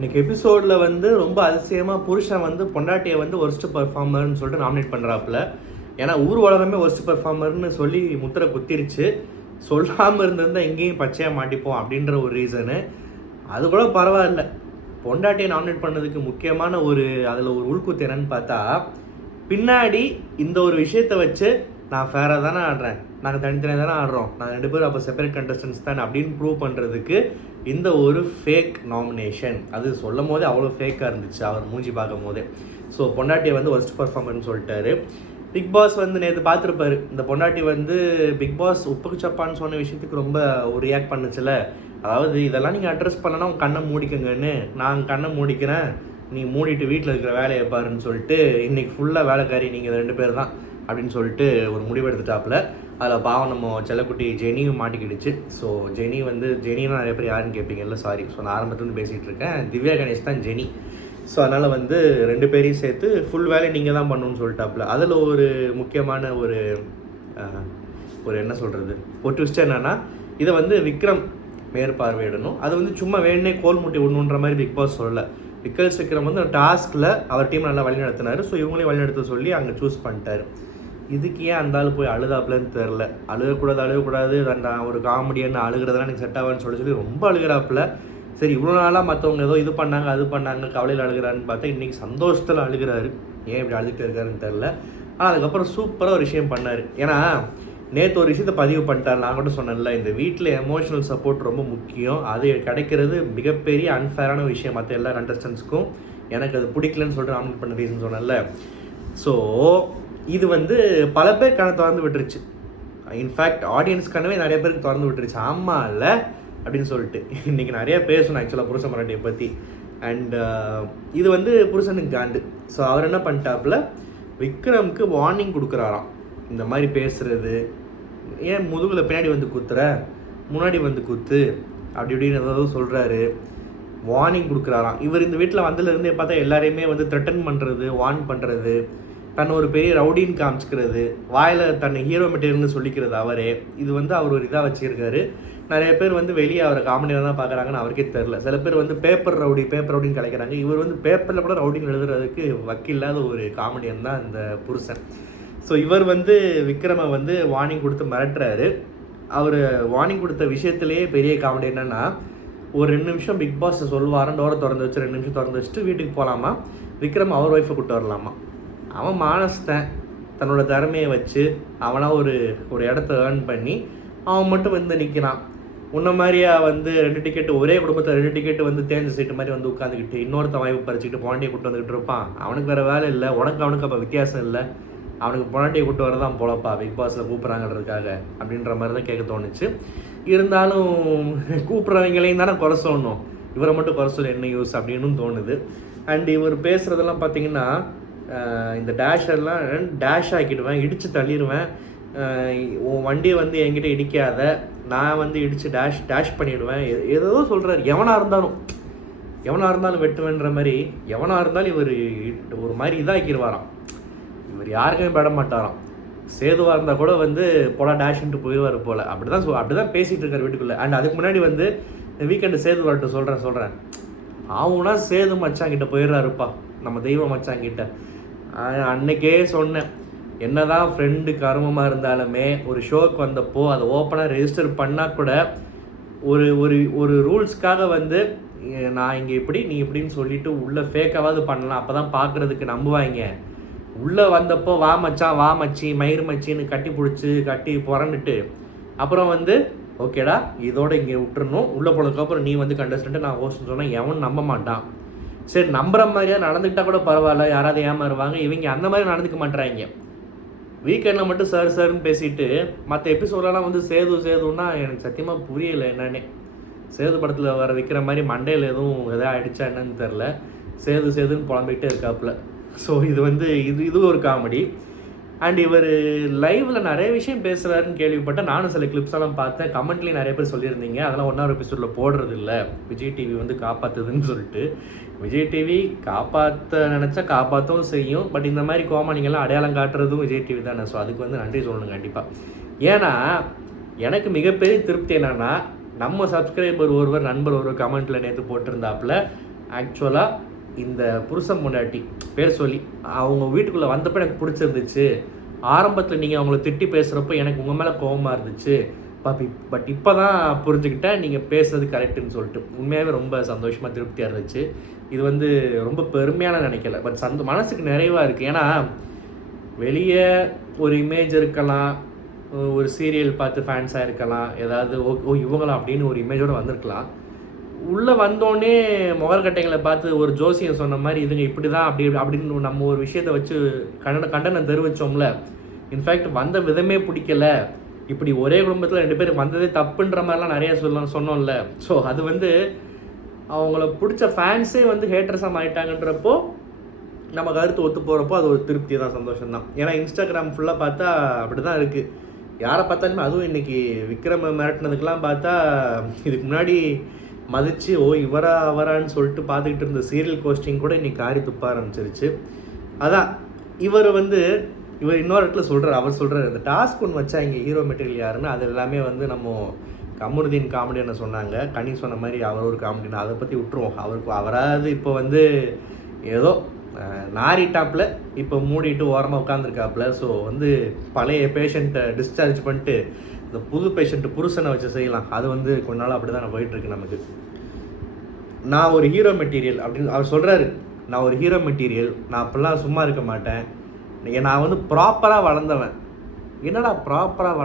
இன்னைக்கு எபிசோடில் வந்து ரொம்ப அதிசயமாக புருஷன் வந்து பொண்டாட்டியை வந்து ஒர்ஸ்ட் பெர்ஃபார்மர்னு சொல்லிட்டு நாமினேட் பண்ணுறாப்புல. ஏன்னா ஊர் உலகமே ஒர்ஸ்ட் பெர்ஃபார்மர்னு சொல்லி முத்திரை குத்திருச்சு. சொல்லாமல் இருந்திருந்தால் எங்கேயும் பச்சையாக மாட்டிப்போம் அப்படின்ற ஒரு ரீசனு. அது கூட பரவாயில்ல. பொண்டாட்டியை நாமினேட் பண்ணதுக்கு முக்கியமான அதில் ஒரு உள்குத்து என்னன்னு பார்த்தா, பின்னாடி இந்த ஒரு விஷயத்தை வச்சு நான் ஃபேராக தானே ஆடுறேன், நாங்கள் தனித்தனியாக தானே ஆடுறோம், நாங்கள் 2 பேரும் அப்போ செப்பரேட் கண்டஸ்டன்ஸ் தானே அப்படின்னு ப்ரூவ் பண்ணுறதுக்கு இந்த ஒரு ஃபேக் நாமினேஷன். அது சொல்லும் போதே அவ்வளோ ஃபேக்காக இருந்துச்சு அவர் மூஞ்சி பார்க்கும் போதே. ஸோ பொண்டாட்டியை வந்து ஒர்ஸ்ட் பர்ஃபார்மர்னு சொல்லிட்டாரு. பிக் பாஸ் வந்து நேற்று பார்த்துருப்பாரு. இந்த பொண்டாட்டி வந்து பிக் பாஸ் உப்புக்கு சப்பான்னு சொன்ன விஷயத்துக்கு ரொம்ப ஒரு ரியாக்ட் பண்ணுச்சுல. அதாவது இதெல்லாம் நீங்கள் அட்ரஸ் பண்ணனா உங்கள் கண்ணை மூடிக்கங்கன்னு, நான் கண்ணை மூடிக்கிறேன், நீ மூடிட்டு வீட்டில் இருக்கிற வேலையை பாருன்னு சொல்லிட்டு இன்றைக்கி ஃபுல்லாக வேலைக்காரி நீங்கள் 2 பேர் தான் அப்படின்னு சொல்லிட்டு ஒரு முடிவு எடுத்துட்டாப்புல. அதில் பாவம் நம்ம செல்லக்குட்டி ஜெனியும் மாட்டிக்கிடுச்சு. ஸோ ஜெனினா நிறைய பேர் யாருன்னு கேட்பீங்கல்ல, சாரி. ஸோ நான் ஆரம்பத்துலேருந்து பேசிகிட்டு இருக்கேன். திவ்யா கணேஷ் தான் ஜெனி. ஸோ அதனால் வந்து 2 பேரையும் சேர்த்து ஃபுல் வேலையை நீங்கள் தான் பண்ணணும்னு சொல்லிட்டாப்புல. அதில் ஒரு முக்கியமான ஒரு என்ன சொல்கிறது, ஒரு ட்விஸ்ட் என்னென்னா, இதை வந்து விக்ரம் மேற்பார்வையிடணும். அது வந்து சும்மா வேணே கோல் முட்டி விடணுன்ற மாதிரி பிக் பாஸ் சொல்லலை. விக்ரம் வந்து டாஸ்கில் அவர் டீம் நல்லா வழி நடத்தினார். ஸோ இவங்களையும் வழி நடத்த சொல்லி அங்கே சூஸ் பண்ணிட்டார். இதுக்கு ஏன் அந்த ஆள் போய் அழுதாப்புலன்னு தெரில. அழுகக்கூடாது நான் ஒரு காமெடியான அழுகிறதெல்லாம் எனக்கு செட் ஆகான்னு சொல்லி ரொம்ப அழுகிறாப்புல. சரி, இவ்வளோ நாளாக மற்றவங்க ஏதோ இது பண்ணாங்க அது பண்ணாங்க கவலையில் அழுகிறான்னு பார்த்தா இன்றைக்கி சந்தோஷத்தில் அழுகிறாரு. ஏன் இப்படி அழுதுகிட்டு இருக்காருன்னு தெரில. ஆனால் அதுக்கப்புறம் சூப்பராக ஒரு விஷயம் பண்ணார். ஏன்னா நேற்று ஒரு விஷயத்தை பதிவு பண்ணிட்டார். நான் கூட சொன்னேன்ல, இந்த வீட்டில் எமோஷனல் சப்போர்ட் ரொம்ப முக்கியம். அது கிடைக்கிறது மிகப்பெரிய அன்ஃபேரான விஷயம் மற்ற எல்லா கண்டஸ்டன்ஸ்க்கும். எனக்கு அது பிடிக்கலன்னு சொல்லிட்டு நாமினேட் பண்ண ரீசன் சொன்னேன்ல. ஸோ இது வந்து பல பேர் கணக்கு திறந்து விட்டுருச்சு. இன்ஃபேக்ட் ஆடியன்ஸ் கனவே நிறைய பேருக்கு திறந்து விட்டுருச்சு. ஆமாம் இல்லை அப்படின்னு சொல்லிட்டு இன்றைக்கி நிறைய பேசணும் ஆக்சுவலாக புருஷன் மராட்டியை பற்றி. அண்ட் இது வந்து புருஷனுக்கு காண்டு. ஸோ அவர் என்ன பண்ணிட்டாப்புல, விக்ரமுக்கு வார்னிங் கொடுக்குறாராம். இந்த மாதிரி பேசுகிறது, ஏன் முதுகில் பின்னாடி வந்து குத்துற, முன்னாடி வந்து குத்து அப்படி இப்படின்னு ஏதாவது சொல்கிறாரு. வார்னிங் கொடுக்குறாராம். இவர் இந்த வீட்டில் வந்ததுலேருந்தே பார்த்தா எல்லாரையுமே வந்து த்ரெட்டன் பண்ணுறது, வார்ன் பண்ணுறது, தன்னை ஒரு பெரிய ரவுடின்னு காமிச்சிக்கிறது, வாயில் தன்னை ஹீரோ மெட்டீரியல்னு சொல்லிக்கிறது அவரே. இது வந்து அவர் ஒரு இதாக வச்சுருக்காரு. நிறைய பேர் வந்து வெளியே அவரை காமெடியாக தான் பார்க்குறாங்கன்னு அவருக்கே தெரில. சில பேர் வந்து பேப்பர் ரவுடின்னு கலைக்கிறாங்க. இவர் வந்து பேப்பரில் கூட ரவுடின்னு எழுதுறதுக்கு வக்கில்லாத ஒரு காமெடியன் தான் இந்த புருஷன். ஸோ இவர் வந்து விக்ரமை வந்து வார்னிங் கொடுத்து மிரட்டுறாரு. அவர் வார்னிங் கொடுத்த விஷயத்துலேயே பெரிய காமெடி என்னென்னா, ஒரு 2 நிமிஷம் பிக் பாஸ் சொல்லுவாரன், டோரை திறந்து வச்சு 2 நிமிஷம் திறந்து வச்சுட்டு வீட்டுக்கு போகலாமா, விக்ரம் அவர் ஒய்ஃபை கூப்பிட்டு வரலாமா. அவன் மானஸ்தன், தன்னோட திறமையை வச்சு அவனாக ஒரு இடத்த ஏர்ன் பண்ணி அவன் மட்டும் வந்து நிற்கிறான். உன்ன மாதிரியா வந்து 2 டிக்கெட்டு, ஒரே குடும்பத்தில் 2 டிக்கெட்டு வந்து தேஞ்ச சீட்டு மாதிரி வந்து உட்காந்துக்கிட்டு இன்னொருத்த வாய்ப்பு பறிச்சுக்கிட்டு பொண்டாட்டியை கூப்பிட்டு வந்துக்கிட்டு இருப்பான். அவனுக்கு வேறு வேலை இல்லை, அவனுக்கு அப்போ வித்தியாசம் இல்லை, அவனுக்கு பொண்டாட்டியை கூப்பிட்டு வரதான் போலப்பா பிக் பாஸில் கூப்பிட்றாங்கன்றதுக்காக அப்படின்ற மாதிரி தான் கேட்க தோணுச்சு. இருந்தாலும் கூப்பிட்றவங்களையும் தானே குறை சொல்லணும், இவரை மட்டும் குறை சொல்ல என்ன யூஸ் அப்படின்னு தோணுது. அண்ட் இவர் பேசுகிறதெல்லாம் பார்த்தீங்கன்னா, இந்த டேஷர்லாம் டேஷ் ஆக்கிடுவேன், இடித்து தள்ளிடுவேன், உன் வண்டியை வந்து என்கிட்ட இடிக்காத, நான் வந்து இடித்து டேஷ் பண்ணிவிடுவேன், ஏதோ சொல்கிறார். எவனாக இருந்தாலும் வெட்டுவேன்ற மாதிரி, எவனாக இருந்தாலும் இவர் ஒரு மாதிரி இதாக்கிடுவாராம். இவர் யாருக்குமே பட மாட்டாராம். சேதுவாக இருந்தால் கூட வந்து போல டேஷ்ன்ட்டு போயிடுவார் போல். அப்படி தான் பேசிகிட்டு இருக்கார் வீட்டுக்குள்ளே. அண்ட் அதுக்கு முன்னாடி வந்து வீக்கெண்டு சேது வரட்டு சொல்கிறேன் அவனா சேது மச்சாங்கிட்ட போயிடுறாருப்பா, நம்ம தெய்வம் மச்சாங்கிட்ட. அன்னைக்கே சொன்னேன், என்ன தான் ஃப்ரெண்டு கருமமாக இருந்தாலுமே ஒரு ஷோக்கு வந்தப்போ அதை ஓப்பனாக ரெஜிஸ்டர் பண்ணால் கூட ஒரு ரூல்ஸ்க்காக வந்து நான் இங்கே இப்படி நீ இப்படின்னு சொல்லிவிட்டு உள்ளே ஃபேக்காவது பண்ணலாம், அப்போ தான் பார்க்குறதுக்கு நம்புவாங்க. உள்ளே வந்தப்போ வா மச்சான் வா மச்சி மயிறு மச்சின்னு கட்டி புறண்டுட்டு அப்புறம் வந்து ஓகேடா இதோட இங்கே விட்டுறணும், உள்ளே போனதுக்கப்புறம் நீ வந்து கண்டஸ்டண்ட்டு நான் ஹோஸ்ட்னு சொன்னால் எவனும் நம்ப மாட்டான். சரி, நம்புகிற மாதிரியா நடந்துக்கிட்டால் கூட பரவாயில்ல, யாராவது ஏமாறுவாங்க. இவங்க அந்த மாதிரி நடந்துக்க மாட்டுறாங்க. வீக்கெண்டில் மட்டும் சார்னு பேசிட்டு மற்ற எபிசோடெல்லாம் வந்து சேதுன்னா எனக்கு சத்தியமாக புரியலை என்னன்னே. சேது படத்தில் வர விற்கிற மாதிரி மண்டையில் எதாவது ஆகிடுச்சா என்னன்னு தெரில. சேதுன்னு புலம்பிகிட்டே இருக்காப்புல. ஸோ இது வந்து இது ஒரு காமெடி. அண்ட் இவர் லைவில் நிறைய விஷயம் பேசுகிறாருன்னு கேள்விப்பட்டேன். நானும் சில கிளிப்ஸ் எல்லாம் பார்த்தேன். கமெண்ட்லேயும் நிறைய பேர் சொல்லியிருந்தீங்க அதெல்லாம் 1வது எபிசோடில் போடுறது இல்லை, விஜய் டிவி வந்து காப்பாற்றுதுன்னு சொல்லிட்டு. விஜய் டிவி காப்பாற்ற நினச்சா காப்பாற்றவும் செய்யும். பட் இந்த மாதிரி கோமாளிங்கெல்லாம் அடையாளம் காட்டுறதும் விஜய் டிவி தானே. ஸோ அதுக்கு வந்து நன்றி சொல்லணும் கண்டிப்பாக. ஏன்னா எனக்கு மிகப்பெரிய திருப்தி என்னென்னா, நம்ம சப்ஸ்கிரைபர் ஒருவர் நண்பர் ஒருவர் கமெண்ட்டில் நேற்று போட்டிருந்தாப்புல, ஆக்சுவலாக இந்த புருஷன் பொண்டாட்டி பேர் சொல்லி அவங்க வீட்டுக்குள்ளே வந்தப்போ எனக்கு பிடிச்சிருந்துச்சு, ஆரம்பத்தில் நீங்கள் அவங்கள திட்டி பேசுகிறப்போ எனக்கு உங்கள் மேலே கோபமாக இருந்துச்சு, பட் இப்போ தான் புரிஞ்சுக்கிட்டேன் நீங்கள் பேசுறது கரெக்டுன்னு சொல்லிட்டு. உண்மையாகவே ரொம்ப சந்தோஷமாக திருப்தியாக இருந்துச்சு. இது வந்து ரொம்ப பெருமையான நினைக்கல, பட் மனசுக்கு நிறைவாக இருக்குது. ஏன்னா வெளியே ஒரு இமேஜ் இருக்கலாம், ஒரு சீரியல் பார்த்து ஃபேன்ஸாக இருக்கலாம், ஏதாவது ஓ இவங்களா அப்படின்னு ஒரு இமேஜோடு வந்திருக்கலாம். உள்ளே வந்தோடனே முகர்கட்டைகளை பார்த்து ஒரு ஜோசியம் சொன்ன மாதிரி இதுங்க இப்படி தான் அப்படின்னு நம்ம ஒரு விஷயத்தை வச்சு கண்டனம் தெரிவித்தோம்ல. இன்ஃபேக்ட் வந்த விதமே பிடிக்கல, இப்படி ஒரே குடும்பத்தில் 2 பேர் வந்ததே தப்புன்ற மாதிரிலாம் நிறையா சொன்னோம்ல. ஸோ அது வந்து அவங்கள பிடிச்ச ஃபேன்ஸே வந்து ஹேட்டர்ஸாக மாறிட்டாங்கன்றப்போ நம்ம கருத்து ஒத்து போகிறப்போ அது ஒரு திருப்தி தான், சந்தோஷம்தான். ஏன்னா இன்ஸ்டாகிராம் ஃபுல்லாக பார்த்தா அப்படி தான் இருக்குது. யாரை பார்த்தாலுமே அதுவும் இன்றைக்கி விக்ரம் மிரட்டினதுக்கெலாம் பார்த்தா இதுக்கு முன்னாடி மதித்து ஓ இவரா அவரான்னு சொல்லிட்டு பார்த்துக்கிட்டு இருந்த சீரியல் கோஸ்டிங் கூட இன்றைக்கி காரி துப்ப ஆரம்பிச்சிருச்சு. அதான் இவர் இன்னொரு இடத்துல சொல்கிறார், அவர் சொல்கிறார் இந்த டாஸ்க் ஒன்று வச்சா இங்கே ஹீரோ மெட்டீரியல் யாருன்னு. அது எல்லாமே வந்து நம்ம கமருதீன் காமெடின்னு சொன்னாங்க, கனி சொன்ன மாதிரி அவர் ஒரு காமெடின்னு, அதை பற்றி விட்டுருவோம். அவராது இப்போ வந்து ஏதோ நாரிட்டாப்பில் இப்போ மூடிட்டு ஓரமாக உட்காந்துருக்காப்புல. ஸோ வந்து பழைய பேஷண்ட்டை டிஸ்சார்ஜ் பண்ணிட்டு இந்த புது பேஷண்ட்டு புருஷனை வச்சு செய்யலாம். அது வந்து கொஞ்ச நாள் அப்படி தான் போயிட்டுருக்கு நமக்கு. நான் ஒரு ஹீரோ மெட்டீரியல் அப்படின்னு அவர் சொல்கிறாரு. நான் ஒரு ஹீரோ மெட்டீரியல், நான் அப்போல்லாம் சும்மா இருக்க மாட்டேன், நான் வந்து ப்ராப்பராக வளர்ந்தவன். என்னடா ப்ராப்பராக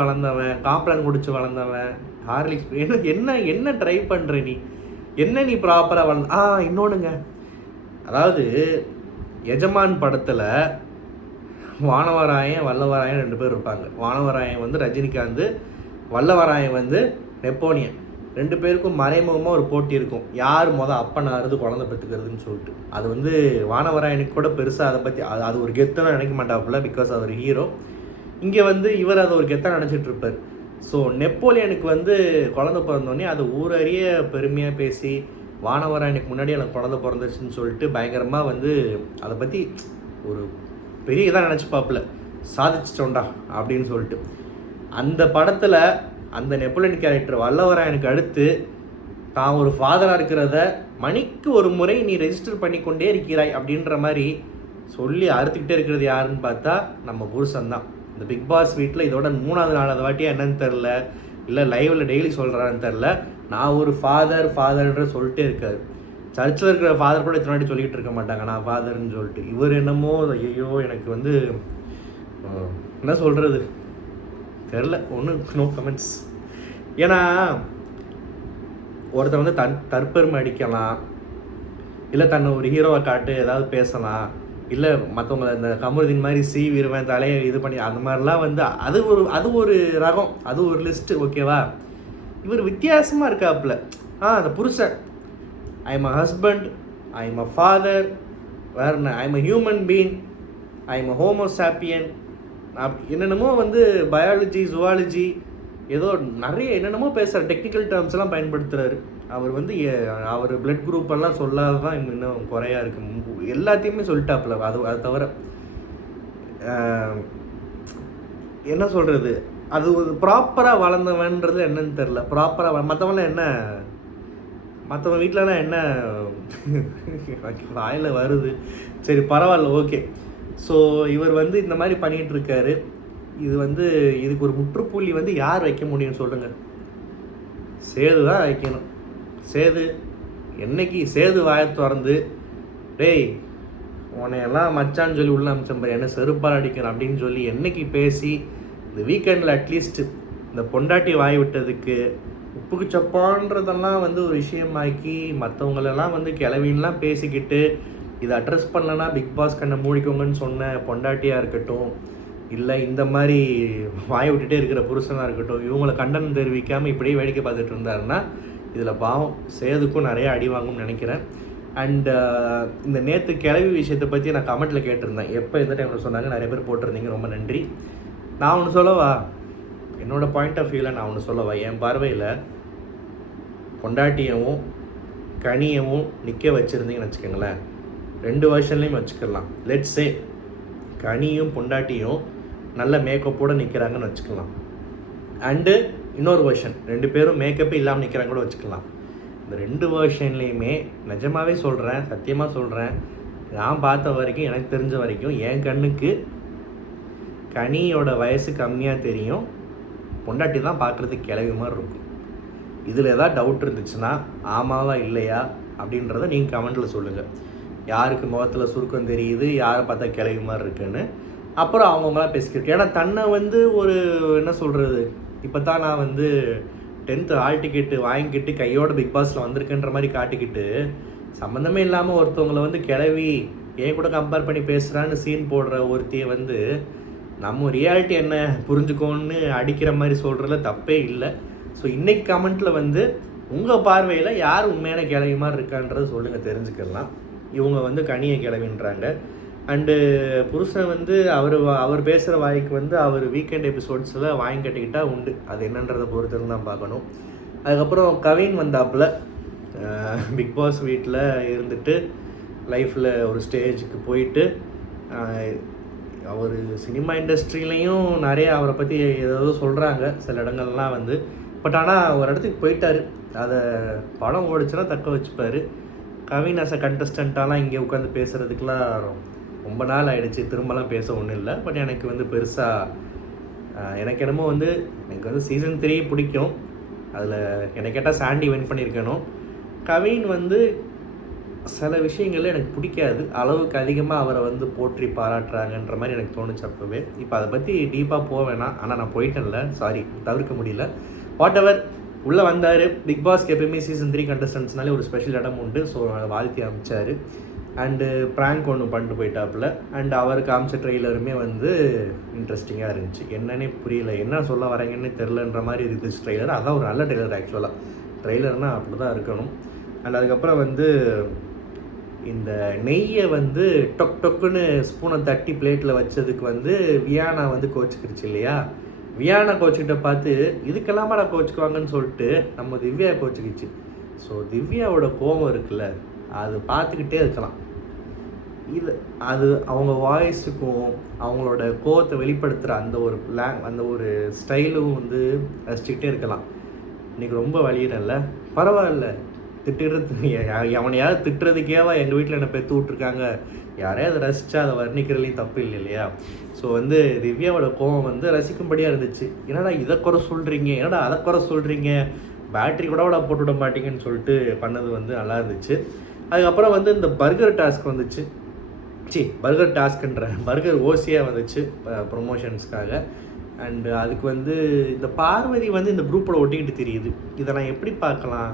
வளர்ந்தவன், காம்ப்ளான் குடிச்சு வளர்ந்தவன், ஹார்லிக்ஸ் என்ன ட்ரை பண்ணுற நீ ப்ராப்பராக இன்னொன்றுங்க, அதாவது எஜமான் படத்தில் வானவராயன் வல்லவராயன் 2 பேர் இருப்பாங்க. வானவராயன் வந்து ரஜினிகாந்த், வல்லவராயன் வந்து நெப்போலியன். 2 பேருக்கும் மறைமுகமாக ஒரு போட்டி இருக்கும், யார் அப்பனாருது குழந்தை பெற்றுக்கிறதுன்னு சொல்லிட்டு. அது வந்து வானவராயனுக்கு கூட பெருசாக அதை பற்றி அது ஒரு கெத்தாக நினைக்க மாட்டாப்புல, பிகாஸ் அவர் ஹீரோ. இங்கே வந்து இவர் அதை ஒரு கெத்தாக நினச்சிட்டு இருப்பார். ஸோ நெப்போலியனுக்கு வந்து குழந்தை பிறந்தோடனே அது ஊரறிய பெருமையாக பேசி வானவராயனுக்கு முன்னாடி எனக்கு குழந்தை பிறந்துச்சுன்னு சொல்லிட்டு பயங்கரமாக வந்து அதை பற்றி ஒரு பெரிய இதாக நினச்சிப்பாப்புல, சாதிச்சிட்டோண்டா அப்படின்னு சொல்லிட்டு. அந்த படத்தில் அந்த நெப்போலியன் கேரக்டர் வல்லவராயனுக்கு அடுத்து தான் ஒரு ஃபாதராக இருக்கிறத மணிக்கு ஒரு முறை நீ ரெஜிஸ்டர் பண்ணி கொண்டே இருக்கிறாய் அப்படின்ற மாதிரி சொல்லி அறுத்துக்கிட்டே இருக்கிறது யாருன்னு பார்த்தா நம்ம புருஷன் தான். இந்த பிக் பாஸ் வீட்டில் இதோட 3வது 4வது வாட்டியாக என்னன்னு தெரில, இல்லை லைவில் டெய்லி சொல்கிறான்னு தெரில, நான் ஒரு ஃபாதர்ன்ற சொல்லிட்டே இருக்காரு. சர்ச்சில் இருக்கிற ஃபாதர் கூட இத்தனை வாட்டி சொல்லிக்கிட்டு இருக்க மாட்டாங்க நான் ஃபாதர்ன்னு சொல்லிட்டு. இவர் என்னமோ ஐயோ எனக்கு வந்து என்ன சொல்கிறது தெரில, நோ கமெண்ட்ஸ். ஏன்னா ஒருத்தர் வந்து தற்பெருமை அடிக்கலாம், இல்லை தன்னை ஒரு ஹீரோவை காட்டு ஏதாவது பேசலாம், இல்லை மற்றவங்க இந்த கமருதீன் மாதிரி சீவிருவன் தலையை இது பண்ணி அந்த மாதிரிலாம் வந்து அது ஒரு ரகம், அது ஒரு லிஸ்ட்டு, ஓகேவா. இவர் வித்தியாசமாக இருக்காப்புல. அந்த புருஷன் I am a husband, I am a father, வேறு என்ன, I am a human being, I am a homo sapien, என்னென்னமோ வந்து பயாலஜி ஜுவாலஜி ஏதோ நிறைய என்னென்னமோ பேசுகிற டெக்னிக்கல் டேர்ம்ஸ்லாம் பயன்படுத்துகிறாரு. அவர் வந்து அவர் பிளட் குரூப் எல்லாம் சொல்லாத தான் இன்னும் குறையா இருக்குது, எல்லாத்தையுமே சொல்லிட்டாப்புல. அது தவிர என்ன சொல்கிறது, அது ஒரு ப்ராப்பராக வளர்ந்தவன்றது என்னன்னு தெரில. ப்ராப்பராக மற்றவங்களாம் என்ன, மற்றவங்க வீட்டிலலாம் என்ன வாயில் வருது, சரி பரவாயில்ல ஓகே. ஸோ இவர் வந்து இந்த மாதிரி பண்ணிகிட்ருக்காரு. இது வந்து இதுக்கு ஒரு முற்றுப்புள்ளி வந்து யார் வைக்க முடியும்னு சொல்லுங்கள்? சேது தான் வைக்கணும். சேது வாயை திறந்து டேய் உன்னையெல்லாம் மச்சான்னு சொல்லி உள்ள அமிச்சம்பர் என்ன செருப்பால் அடிக்கணும் அப்படின்னு சொல்லி என்னைக்கு பேசி இந்த வீக்கெண்டில் அட்லீஸ்ட் இந்த பொண்டாட்டி வாய் விட்டதுக்கு உப்புக்கு சப்பான்றதெல்லாம் வந்து ஒரு விஷயமாக்கி மற்றவங்களெல்லாம் வந்து கிளவின்லாம் பேசிக்கிட்டு இதை அட்ரஸ் பண்ணலன்னா பிக் பாஸ் கண்ணை மூடிக்கோங்கன்னு சொன்ன பொண்டாட்டியாக இருக்கட்டும், இல்லை இந்த மாதிரி வாய் விட்டுட்டே இருக்கிற புருஷனாக இருக்கட்டும், இவங்களை கண்டனம் தெரிவிக்காமல் இப்படியே வேடிக்கை பார்த்துட்டு இருந்தாருன்னா இதில் பாவம் சேதுக்கும் நிறைய அடி வாங்கும்னு நினைக்கிறேன். அண்டு இந்த நேற்று கிளவி விஷயத்தை பற்றி நான் கமெண்ட்டில் கேட்டிருந்தேன், எப்போ எந்த டைமில் சொன்னாங்க, நிறைய பேர் போட்டிருந்தீங்க, ரொம்ப நன்றி. நான் ஒன்று சொல்லவா, என்னோடய பாயிண்ட் ஆஃப் வியூவில் நான் ஒன்று சொல்லவா, என் பார்வையில் பொண்டாட்டியவும் கனியவும் நிற்க வச்சுருந்தீங்கன்னு வச்சுக்கோங்களேன், 2 வருஷன்லேயும் வச்சுக்கலாம். லெட்ஸே கனியும் பொண்டாட்டியும் நல்ல மேக்கப்போடு நிற்கிறாங்கன்னு வச்சுக்கலாம். அண்டு இன்னொரு வருஷன் 2 பேரும் மேக்கப்பே இல்லாமல் நிற்கிறாங்க கூட வச்சுக்கலாம். இந்த 2 வெர்ஷன்லேயுமே நிஜமாகவே சொல்கிறேன், சத்தியமாக சொல்கிறேன், நான் பார்த்த வரைக்கும், எனக்கு தெரிஞ்ச வரைக்கும் என் கண்ணுக்கு கனியோட வயசு கம்மியாக தெரியும். பொண்டாட்டி தான் பார்க்குறதுக்கு கிளவி மாதிரி இருக்கும். இதில் எதாவது டவுட் இருந்துச்சுன்னா ஆமாவா இல்லையா அப்படின்றத நீங்கள் கமெண்ட்டில் சொல்லுங்கள். யாருக்கு முகத்தில் சுருக்கம் தெரியுது, யாரை பார்த்தா கிளவி மாதிரி இருக்குன்னு. அப்புறம் அவங்கவுங்களாம் பேசிக்கிட்டு, ஏன்னா தன்னை வந்து ஒரு என்ன சொல்கிறது, இப்போ தான் நான் வந்து 10th ஹால் டிக்கெட்டு வாங்கிக்கிட்டு கையோட பிக் பாஸில் வந்திருக்குன்ற மாதிரி காட்டிக்கிட்டு, சம்மந்தமே இல்லாமல் ஒருத்தவங்களை வந்து கிளவி ஏன் கூட கம்பேர் பண்ணி பேசுகிறான்னு சீன் போடுற ஒருத்தையை வந்து நம்ம ரியாலிட்டி என்ன புரிஞ்சுக்கோன்னு அடிக்கிற மாதிரி சொல்கிறதுல தப்பே இல்லை. ஸோ இன்றைக்கி கமெண்ட்டில் வந்து உங்கள் பார்வையில் யார் உண்மையான கிளவி மாதிரி இருக்கான்றது சொல்லுங்கள், தெரிஞ்சுக்கலாம். இவங்க வந்து கனியை கிளவின்றாங்க. அண்டு புருஷன் வந்து அவர் பேசுகிற வாய்க்கு வந்து அவர் வீக்கெண்ட் எபிசோட்ஸில் வாங்கி கட்டிக்கிட்டா உண்டு. அது என்னன்றதை பொறுத்து தான் பார்க்கணும். அதுக்கப்புறம் கவின் வந்தாப்புல பிக் பாஸ் வீட்டில் இருந்துட்டு லைஃப்பில் ஒரு ஸ்டேஜுக்கு போயிட்டு அவர் சினிமா இண்டஸ்ட்ரியிலையும் நிறைய அவரை பற்றி ஏதோ சொல்கிறாங்க சில இடங்கள்லாம் வந்து. பட் ஆனால் ஒரு இடத்துக்கு போயிட்டார், அதை படம் ஓடிச்சுன்னா தக்க வச்சுப்பார். கவின் அஸ் அ கண்டஸ்டண்ட்டாலாம் இங்கே உட்காந்து பேசுகிறதுக்கெலாம் ரொம்ப நாள் ஆகிடுச்சு, திரும்பலாம் பேச ஒன்றும் இல்லை. பட் எனக்கு வந்து பெருசாக எனக்கு என்னமோ வந்து எனக்கு வந்து சீசன் 3 பிடிக்கும். அதில் என்னை கேட்டால் சாண்டி வின் பண்ணியிருக்கணும். கவின் வந்து சில விஷயங்கள் எனக்கு பிடிக்காது, அளவுக்கு அதிகமாக அவரை வந்து போற்றி பாராட்டுறாங்கன்ற மாதிரி எனக்கு தோணுச்சு அப்போவே. இப்போ அதை பற்றி டீப்பாக போக வேணாம், ஆனால் நான் போயிட்டேன்ல, சாரி, தவிர்க்க முடியல. வாட் எவர், உள்ளே வந்தார். பிக் பாஸ்க்கு எப்பயுமே சீசன் 3 கண்டஸ்டன்ட்ஸ்னாலே ஒரு ஸ்பெஷல் இடம் உண்டு. ஸோ அதை வாழ்த்தி அமைச்சார். அண்டு ப்ராங்க் ஒன்று பண்ணிட்டு போயிட்டாப்புல. அண்ட் அவருக்கு அமைச்ச ட்ரெய்லருமே வந்து இன்ட்ரெஸ்டிங்காக இருந்துச்சு. என்னன்னே புரியல, என்ன சொல்ல வரீங்கன்னு தெரிலன்ற மாதிரி இருந்துச்சு ட்ரெய்லர். அதான் ஒரு நல்ல ட்ரெய்லர் ஆக்சுவலாக. ட்ரெய்லர்னால் அப்படி தான் இருக்கணும். அண்ட் அதுக்கப்புறம் வந்து இந்த நெய்யை வந்து டொக்குன்னு ஸ்பூனை தட்டி பிளேட்டில் வச்சதுக்கு வந்து வியானா வந்து கோச்சிக்கிருச்சு இல்லையா. வியானா கோச்சிக்கிட்ட பார்த்து இதுக்கெல்லாமா நான் கோச்சிக்குவாங்கன்னு சொல்லிட்டு நம்ம திவ்யா கோச்சிக்கிச்சு. ஸோ திவ்யாவோட கோபம் இருக்குல்ல, அது பார்த்துக்கிட்டே இருக்கலாம். அது அவங்க வாய்ஸுக்கும் அவங்களோட கோவத்தை வெளிப்படுத்துகிற அந்த ஒரு ஸ்டைலும் வந்து ரசிச்சுக்கிட்டே இருக்கலாம். இன்றைக்கி ரொம்ப வலியிறல்ல, பரவாயில்ல, திட்டுறது எவனையாவது திட்டுறதுக்கேவா எங்கள் வீட்டில் என்ன பெற்று விட்ருக்காங்க, யாரையாவது ரசித்தா அதை வர்ணிக்கிறதுலையும் தப்பு இல்லை இல்லையா. ஸோ வந்து திவ்யாவோட கோவம் வந்து ரசிக்கும்படியாக இருந்துச்சு. என்னடா இதை குறை சொல்கிறீங்க, என்னடா அதை குறை சொல்கிறீங்க, பேட்ரி கூட போட்டு விட மாட்டீங்கன்னு சொல்லிட்டு பண்ணது வந்து நல்லா இருந்துச்சு. அதுக்கப்புறம் வந்து இந்த பர்கர் டாஸ்க் வந்துச்சு. பர்கர் டாஸ்க்குன்ற பர்கர் ஓசியாக வந்துச்சு ப்ரொமோஷன்ஸ்க்காக. அண்டு அதுக்கு வந்து இந்த பார்வதி வந்து இந்த குரூப்போட ஒட்டிக்கிட்டு தெரியுது. இதை நான் எப்படி பார்க்கலாம்,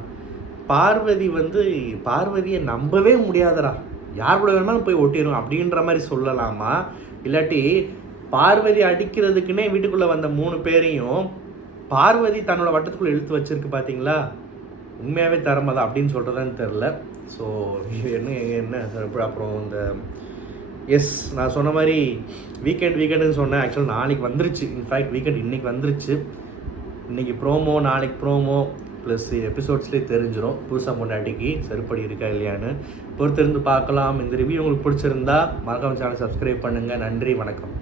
பார்வதியை நம்பவே முடியாதடா, யார் கூட வேணுமாலும் போய் ஒட்டிடும் அப்படின்ற மாதிரி சொல்லலாமா, இல்லாட்டி பார்வதி அடிக்கிறதுக்குன்னே வீட்டுக்குள்ளே வந்த 3 பேரையும் பார்வதி தன்னோட வட்டத்துக்குள்ளே இழுத்து வச்சிருக்கு பார்த்தீங்களா, உண்மையாகவே தரமாதான் அப்படின்னு சொல்கிறதான்னு தெரில. ஸோ இது என்ன அப்புறம் இந்த நான் சொன்ன மாதிரி வீக்கெண்டுன்னு சொன்னேன். ஆக்சுவலாக நாளைக்கு வந்துருச்சு. இன்ஃபேக்ட் வீக்கெண்ட் இன்றைக்கி வந்துருச்சு. இன்றைக்கி ப்ரோமோ, நாளைக்கு ப்ரோமோ ப்ளஸ் எபிசோட்ஸ்லேயே தெரிஞ்சிடும் புதுசாக பொண்டாட்டிக்கு செருப்படி இருக்கா இல்லையான்னு. பொறுத்திருந்து பார்க்கலாம். இந்த ரிவ்யூ உங்களுக்கு பிடிச்சிருந்தா மறக்காம சேனல் சப்ஸ்கிரைப் பண்ணுங்கள். நன்றி, வணக்கம்.